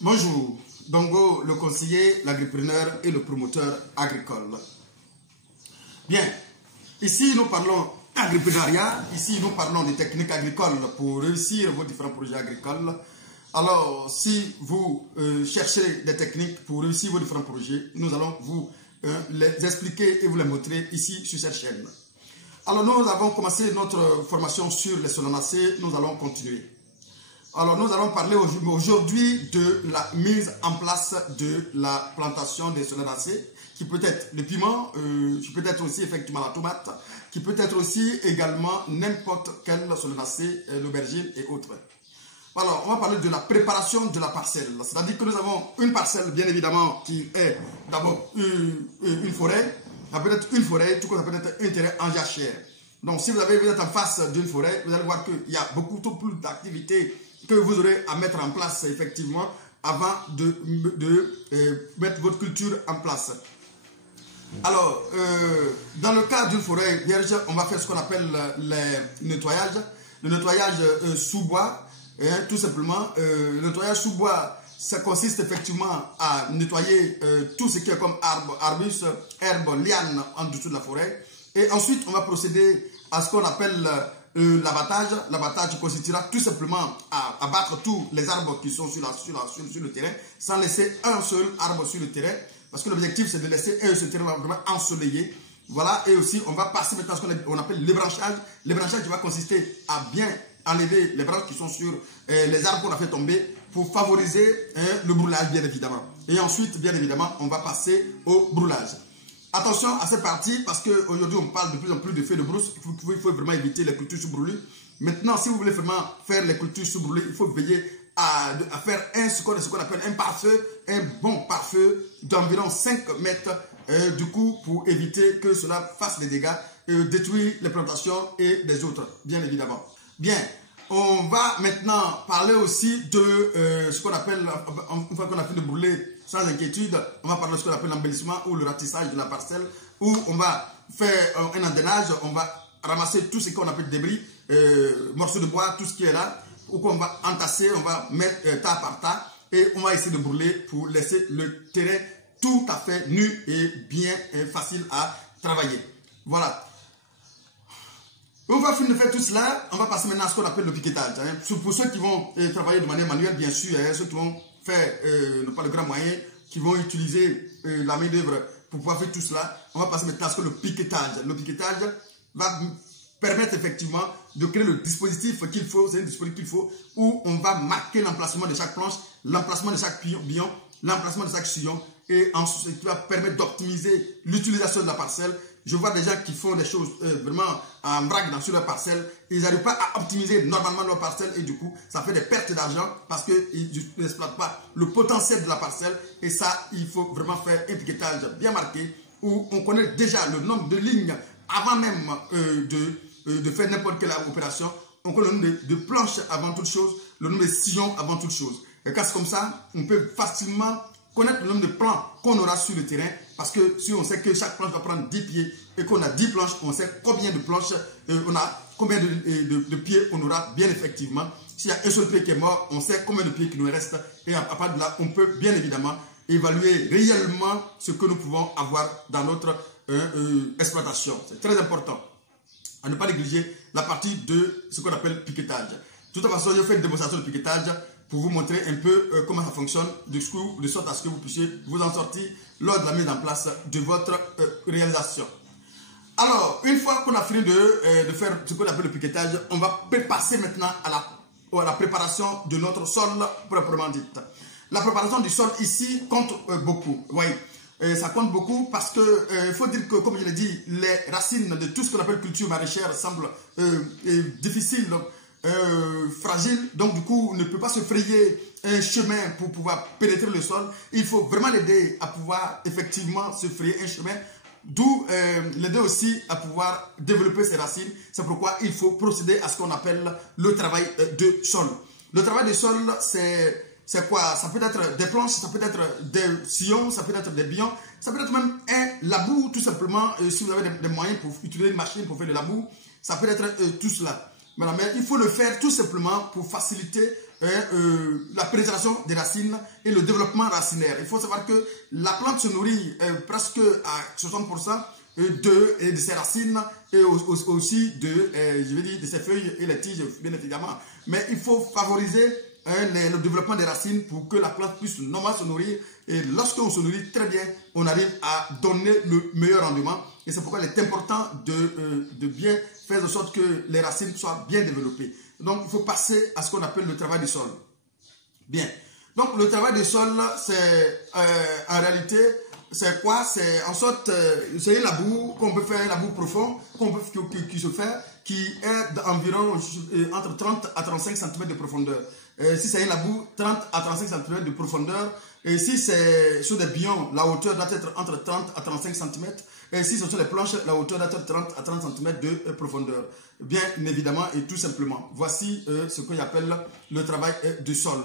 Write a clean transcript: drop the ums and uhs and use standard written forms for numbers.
Bonjour, Dongo, le conseiller, l'agripreneur et le promoteur agricole. Bien, ici nous parlons agripreneuriat, ici nous parlons des techniques agricoles pour réussir vos différents projets agricoles. Alors, si vous cherchez des techniques pour réussir vos différents projets, nous allons vous les expliquer et vous les montrer ici sur cette chaîne. Alors, nous avons commencé notre formation sur les solanacées, nous allons continuer. Alors, nous allons parler aujourd'hui de la mise en place de la plantation des solanacées, qui peut être le piment, qui peut être aussi effectivement la tomate, qui peut être aussi également n'importe quelle solanacée, l'aubergine et autres. Alors, on va parler de la préparation de la parcelle. C'est-à-dire que nous avons une parcelle, bien évidemment, qui est d'abord une forêt. Ça peut être une forêt, tout comme ça peut être un terrain en jachère. Donc, si vous êtes en face d'une forêt, vous allez voir qu'il y a beaucoup plus d'activités que vous aurez à mettre en place, effectivement, avant de mettre votre culture en place. Alors, dans le cas d'une forêt vierge, on va faire ce qu'on appelle le nettoyage. Le nettoyage sous bois. Tout simplement, le nettoyage sous bois, ça consiste effectivement à nettoyer tout ce qui est comme arbustes, herbes, lianes en dessous de la forêt. Et ensuite, on va procéder à ce qu'on appelle l'abattage. L'abattage consistera tout simplement à abattre tous les arbres qui sont sur le terrain, sans laisser un seul arbre sur le terrain. Parce que l'objectif, c'est de laisser ce terrain vraiment ensoleillé. Voilà, et aussi, on va passer maintenant à ce qu'on appelle l'ébranchage. L'ébranchage qui va consister à bien enlever les branches qui sont sur les arbres qu'on a fait tomber pour favoriser le brûlage, bien évidemment. Et ensuite, bien évidemment, on va passer au brûlage. Attention à cette partie parce qu'aujourd'hui, on parle de plus en plus de feux de brousse. Il faut vraiment éviter les cultures sous brûlées. Maintenant, si vous voulez vraiment faire les cultures sous brûlées, il faut veiller à faire ce qu'on appelle un pare-feu, un bon pare-feu d'environ 5 mètres, du coup, pour éviter que cela fasse des dégâts, détruire les plantations et les autres, bien évidemment. Bien, on va maintenant parler aussi de ce qu'on appelle, une fois qu'on a fait de brûler sans inquiétude, on va parler de ce qu'on appelle l'embellissement ou le ratissage de la parcelle, où on va faire un endainage, on va ramasser tout ce qu'on appelle débris, morceaux de bois, tout ce qui est là, ou qu'on va entasser, on va mettre tas par tas, et on va essayer de brûler pour laisser le terrain tout à fait nu et bien facile à travailler. Voilà. On va finir de faire tout cela, on va passer maintenant à ce qu'on appelle le piquetage. Pour ceux qui vont travailler de manière manuelle, bien sûr, ceux qui vont faire, pas le grand moyen, qui vont utiliser la main d'œuvre pour pouvoir faire tout cela, on va passer maintenant à ce que le piquetage. Le piquetage va permettre effectivement de créer le dispositif qu'il faut, c'est un dispositif qu'il faut, où on va marquer l'emplacement de chaque planche, l'emplacement de chaque billon, l'emplacement de chaque sillon, et ensuite, ce qui va permettre d'optimiser l'utilisation de la parcelle. Je vois des gens qui font des choses vraiment en vrac sur leur parcelle. Ils n'arrivent pas à optimiser normalement leur parcelle et du coup, ça fait des pertes d'argent parce qu'ils n'exploitent pas le potentiel de la parcelle. Et ça, il faut vraiment faire un piquetage bien marqué où on connaît déjà le nombre de lignes avant même de faire n'importe quelle opération. On connaît le nombre de planches avant toute chose, le nombre de sillons avant toute chose. Et quand c'est comme ça, on peut facilement connaître le nombre de plans qu'on aura sur le terrain, parce que si on sait que chaque planche va prendre 10 pieds et qu'on a 10 planches, on sait combien de planches on a, combien de pieds on aura bien effectivement. S'il y a un seul pied qui est mort, on sait combien de pieds qui nous reste, et à partir de là, on peut bien évidemment évaluer réellement ce que nous pouvons avoir dans notre exploitation. C'est très important à ne pas négliger la partie de ce qu'on appelle piquetage. De toute façon, je fais une démonstration de piquetage pour vous montrer un peu comment ça fonctionne, de sorte à ce que vous puissiez vous en sortir lors de la mise en place de votre réalisation. Alors, une fois qu'on a fini de faire ce qu'on appelle le piquetage, on va passer maintenant à la préparation de notre sol proprement dit. La préparation du sol ici compte beaucoup. Oui, ça compte beaucoup parce que il faut dire que, comme je l'ai dit, les racines de tout ce qu'on appelle culture maraîchère semblent difficiles, fragile, donc du coup on ne peut pas se frayer un chemin pour pouvoir pénétrer le sol. Il faut vraiment l'aider à pouvoir effectivement se frayer un chemin, d'où l'aider aussi à pouvoir développer ses racines. C'est pourquoi il faut procéder à ce qu'on appelle le travail de sol. Le travail de sol, c'est quoi? Ça peut être des planches, ça peut être des sillons, ça peut être des billons, ça peut être même un labour tout simplement. Si vous avez des moyens pour utiliser une machine pour faire de labour, ça peut être tout cela. Mais il faut le faire tout simplement pour faciliter la pénétration des racines et le développement racinaire. Il faut savoir que la plante se nourrit presque à 60% de ses racines et aussi de ses feuilles et les tiges, bien évidemment. Mais il faut favoriser le développement des racines pour que la plante puisse normalement se nourrir. Et lorsqu'on se nourrit très bien, on arrive à donner le meilleur rendement. Et c'est pourquoi il est important de bien faire de sorte que les racines soient bien développées. Donc, il faut passer à ce qu'on appelle le travail du sol. Bien. Donc, le travail du sol, c'est en réalité, c'est quoi? C'est en sorte, c'est un labour qu'on peut faire, un labour profond qui se fait, qui est d'environ entre 30 à 35 cm de profondeur. Si c'est un labour, 30 à 35 cm de profondeur. Et si c'est sur des billons, la hauteur doit être entre 30 à 35 cm. Et si ce sont des planches, la hauteur doit être 30 à 30 cm de profondeur. Bien évidemment et tout simplement. Voici ce qu'on appelle le travail du sol.